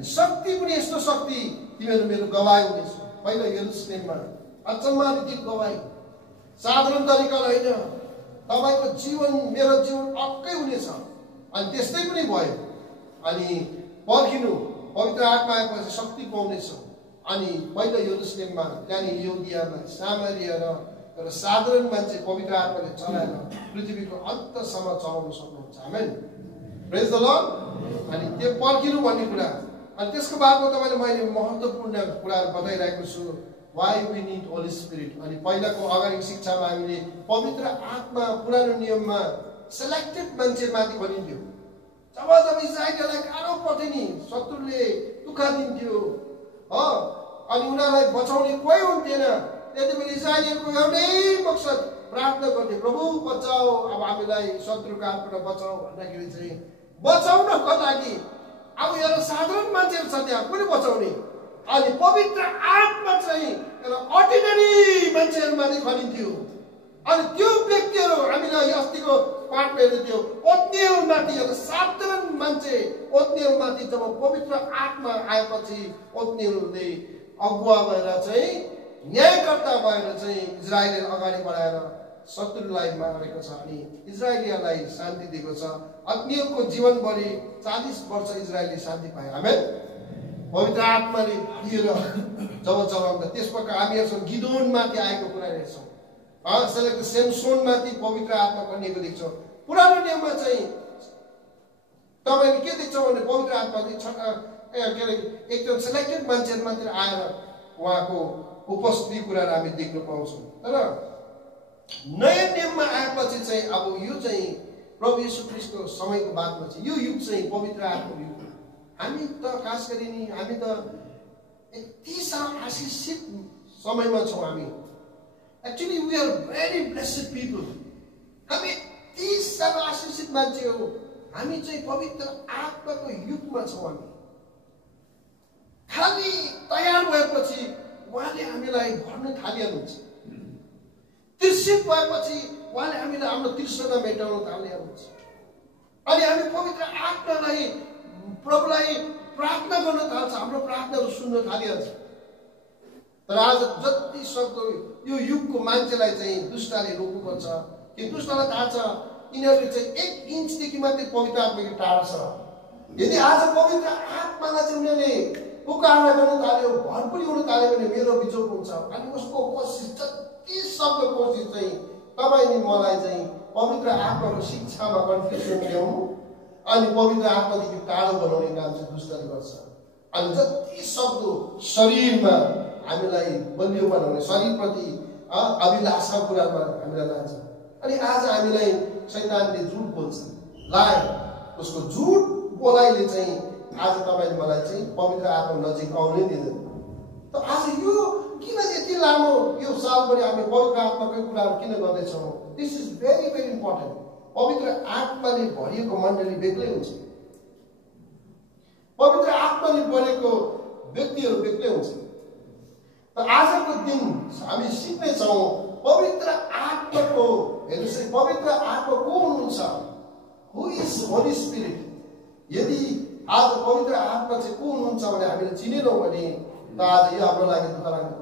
अनि शक्ति पनि यस्तो शक्ति तिमीहरू मेरो गवाही हुनेछ। पहिलो यरुशलेममा अचम्मको गवाही, साधारण तरिकाले होइन, तपाईको जीवन मेरो जीवन अर्कै हुनेछ। अनि त्यस्तै पनि भयो। अनि पर्खिनु, पवित्र आत्मा आएपछि शक्ति पाउनेछ। अनि पहिलो यरुशलेममा त्यहाँनिर यहुदियामा सामरिया र साधारण मान्छे पवित्र आत्माले चलाएर पृथ्वीको अन्तसम्म चलाउन सक्नुहुन्छ। आमेन, प्रेज द लर्ड। अनि त्यो पर्खिनु भन्ने कुरा। अनि त्यसको बादमा तपाईँले मैले महत्त्वपूर्ण कुराहरू बताइरहेको छु, why we need holy spirit. अनि पहिलाको अगाडिको शिक्षामा हामीले पवित्र आत्मा पुरानो नियममा सेलेक्टेड मान्छेमाथि भनिन्थ्यो। जब जब इस्राएलीलाई गाह्रो पर्थ्यो नि, शत्रुले दुःख दिन्थ्यो अनि उनीहरूलाई बचाउने कोही हुन्थेन, त्यति बेला इस्राएलीहरूको एउटै मकसद प्रार्थना गर्थे, प्रभु बचाऊ, अब हामीलाई शत्रुको हातबाट बचाऊ भन्दाखेरि चाहिँ बचाउनको लागि अब एउटा साधारण मान्छेहरू छ त्यहाँ कुनै बचाउने। अनि पवित्र आत्मा चाहिँ एउटा अर्डिनरी मान्छेहरूमाथि खनिन्थ्यो। अनि त्यो व्यक्तिहरू हामीलाई अस्तिको पाठमा हेर्दै ओत्निएलमाथि, एउटा साधारण मान्छे ओत्निएलमाथि जब पवित्र आत्मा आएपछि ओत्निएलले अगुवा भएर चाहिँ न्यायकर्ता भएर चाहिँ इजरायललाई अगाडि बढाएर शत्रुलाई मारेको छ अनि इजरायलीलाई शान्ति दिएको छ। ओत्निएलको जीवनभरि 40 वर्ष इजरायलले शान्ति पाए। आमेन। पवित्र आत्माले दिएर जब चलाउँदा त्यसपछि हामीहरूसँग गिदोनमाथि आएको कुरा हेर्छौँ, सेमसोनमाथि पवित्र आत्मा बनिएको देख्छौँ। पुरानो नियममा चाहिँ तपाईँले के देख्छौँ भने पवित्र आत्मा एकदम सेलेक्टेड मान्छेहरू मात्र आएर उहाँको उपस्थिति कुराहरू हामी देख्न पाउँछौँ। तर नयाँ नियममा आएपछि चाहिँ अब यो चाहिँ प्रभु येशू ख्रीष्टको समयको बादमा चाहिँ यो युग चाहिँ पवित्र आत्माको युग। हामी त खास गरी नि हामी त यति साह्रो आशिषित समयमा छौँ। हामी actually we are very blessed people. हामी यति साह्रो आशिषित मान्छे हो। हामी चाहिँ पवित्र आत्माको युगमा छौँ। हामी खाली तयार भएपछि उहाँले हामीलाई भर्न थालिहाल्नुहुन्छ। तृषित भएपछि उहाँले हामीलाई हाम्रो तृष्णा मेटाउन थालिहाल्नुहुन्छ। अनि हामी पवित्र आत्मालाई प्रभुलाई प्रार्थना गर्न थाल्छ, हाम्रो प्रार्थनाहरू सुन्न थालिहाल्छ। तर आज जति सक्दो यो युगको मान्छेलाई चाहिँ दुष्टले रोक्नुपर्छ। कि दुष्टलाई थाहा छ यिनीहरूले चाहिँ 1 इन्चदेखि मात्रै पवित्र आत्माको टाढा छ। यदि आज पवित्र आत्मालाई चाहिँ उनीहरूले पुकार्न गर्न थाल्यो, भरपुरी हुन थाल्यो भने मेरो बिजोग हुन्छ। अनि उसको कोसिस जति सक्दो कोसिस चाहिँ तपाईँले मलाई चाहिँ पवित्र आत्माको शिक्षामा कन्फ्युजन ल्याउनु अनि पवित्र आत्मादेखि टाढो बनाउने काम चाहिँ दुष्टले गर्छ। अनि जति सक्दो शरीरमा हामीलाई बलियो बनाउने, शरीरप्रति अभिलाषा कुरामा हामीलाई लान्छ। अनि आज हामीलाई शैतानले झुट बोल्छ, लाए उसको झुट बोलाइले चाहिँ आज तपाईँले मलाई चाहिँ पवित्र आत्मा नजिक आउनै दिँदैन। त आज यो किन यति लामो यो सालभरि हामी पवित्र आत्माकै कुराहरू किन गर्दैछौँ? This is very very important. पवित्र आत्माले भरिएको मण्डली बेग्लै हुन्छ, पवित्र आत्माले भरेको व्यक्तिहरू बेग्लै हुन्छ। त आजको दिन हामी सिक्नेछौँ पवित्र आत्माको हेर्नुहोस्, पवित्र आत्मा को हुनुहुन्छ? हु इज होली स्पिरिट? यदि आज पवित्र आत्मा चाहिँ को हुनुहुन्छ भने हामीले चिनेनौँ भने त आज यो हाम्रो लागि दुःख लाग्ने